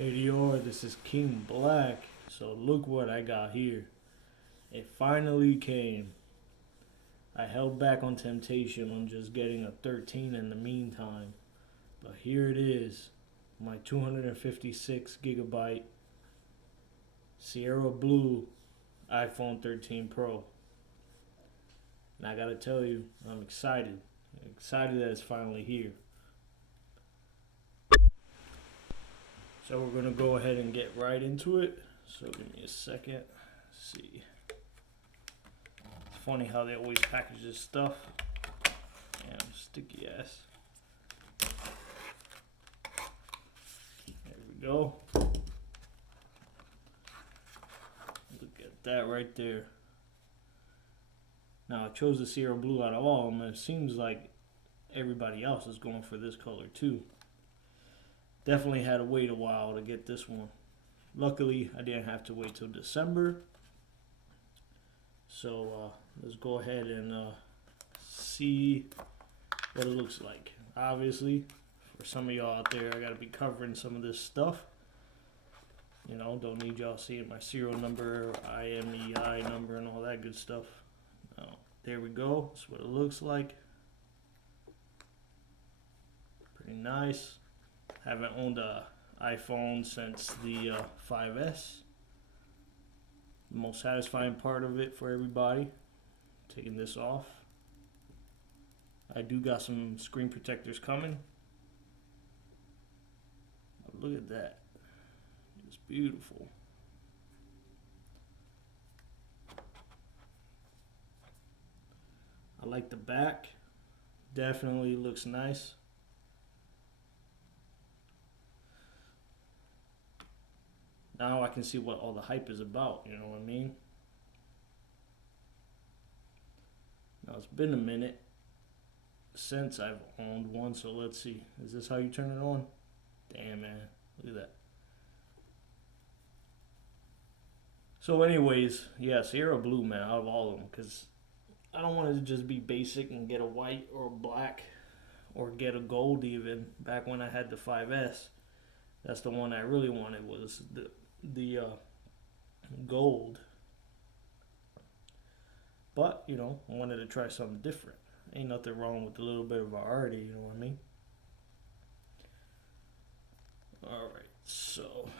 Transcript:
Hey Dior, this is King Black. So look what I got here. It finally came. I held back on temptation on just getting a 13 in the meantime. But here it is. My 256 gigabyte Sierra Blue iPhone 13 Pro. And I gotta tell you, I'm excited. I'm excited that it's finally here. So we're gonna go ahead and get right into it. So give me a second. Let's see. It's funny how they always package this stuff. Damn, sticky ass. There we go. Look at that right there. Now I chose the Sierra Blue out of all of them, and it seems like everybody else is going for this color too. Definitely had to wait a while to get this one. Luckily, I didn't have to wait till December. So let's go ahead and see what it looks like. Obviously, for some of y'all out there, I gotta be covering some of this stuff. You know, don't need y'all seeing my serial number, IMEI number, and all that good stuff. No, there we go. That's what it looks like. Pretty nice. Haven't owned a iPhone since the 5S. The most satisfying part of it for everybody. Taking this off. I do got some screen protectors coming. Oh, look at that. It's beautiful. I like the back. Definitely looks nice. Now I can see what all the hype is about, you know what I mean? Now it's been a minute since I've owned one, so let's see. Is this how you turn it on? Damn, man. Look at that. So anyways, yeah, Sierra Blue, man, out of all of them, because I don't want it to just be basic and get a white or a black or get a gold even. Back when I had the 5S, that's the one I really wanted, was the gold. But, you know, I wanted to try something different. Ain't nothing wrong with a little bit of variety, you know what I mean? Alright, so